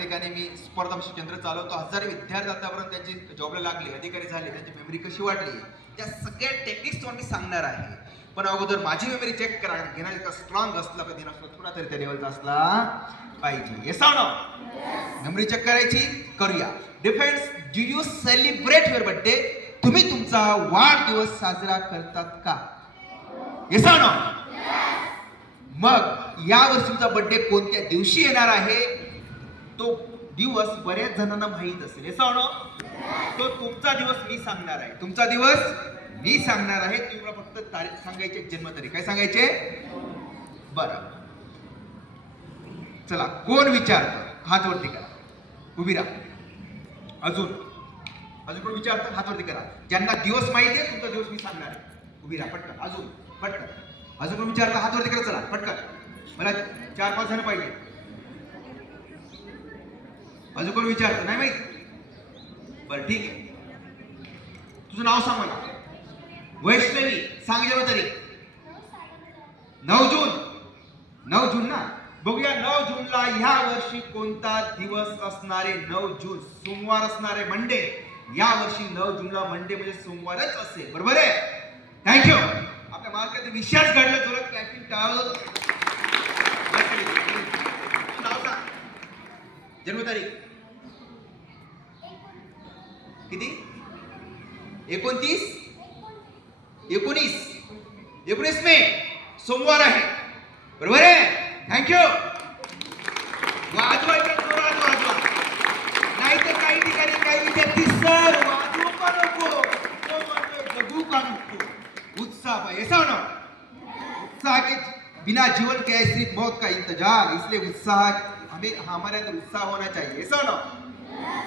ठिकाणी मी स्पर्धा केंद्र चालवतो. हजारो विद्यार्थी आतापर्यंत त्यांची जॉबला लागले, अधिकारी झाले, त्यांची मेमरी कशी वाढली, त्या सगळ्या टेक्निक्स तुम्हाला मी सांगणार आहे. पण अगोदर माझी मेमरी चेक करा. घेणार इतका स्ट्रॉंग असला कधी नसला थोडा तरी त्या लेवलचा असला पाहिजे. Yes or no? Memory check करायची, करूया. Defence, do you celebrate your birthday? तुम्ही तुमचा वाढदिवस साजरा करतात का? Yes or no? मग या वर्षी तुमचा बर्थडे कोणत्या दिवशी येणार आहे तो दिवस बऱ्याच जणांना माहित असेल. Yes or no? तो तुमचा दिवस मी सांगणार आहे. तुमचा दिवस मी सांगणार आहे. तुम्हाला फक्त तारीख सांगायची, जन्मतारीख. काय सांगायचे? बरं, चला कोण विचारतं? हात वरती करा, उभी राहा. अजून कोण विचारतं? हात वरती करा. ज्यांना दिवस माहिती आहे तुमचा दिवस मी सांगणार आहे, उभी राहा पटकन. अजून पटकन. अजून कोण विचारतं? हात वरती करा. चला पटकन, मला 4-5 जण पाहिजे. अजून कोण विचारतं? नाही माहित? बरं ठीक आहे. तुझं नाव सांग मला. वैष्णवी. सांग जन्मतारीख. 9 जून. 9 जून ना? बघूया 9 जूनला ह्या वर्षी कोणता दिवस असणार आहे? 9 जून सोमवार असणार आहे, मंडे. या वर्षी 9 जूनला मंडे म्हणजे सोमवारच असेल. बरोबर आहे? थँक्यू. आपल्या मार्गात विशेष घडलं, जोरात क्लॅपिंग टाळलं. नाव सांग. जन्मतारीख किती? 19 मे सोमवार आहे. बरोबर आहे? थँक्यू. वाजवायचं जोरात वाजवा, नाही तर काही ठिकाणी काही विद्यार्थी सर वाजवू का नको, तो म्हणतोय जगू का नको. उत्साह पाहिजे. ऐसा ना, उत्साह के बिना जीवन के ऐसी मौत का इंतजार, इसलिए उत्साह हमें हमारे अंदर उत्साह होना चाहिए. ऐसा ना?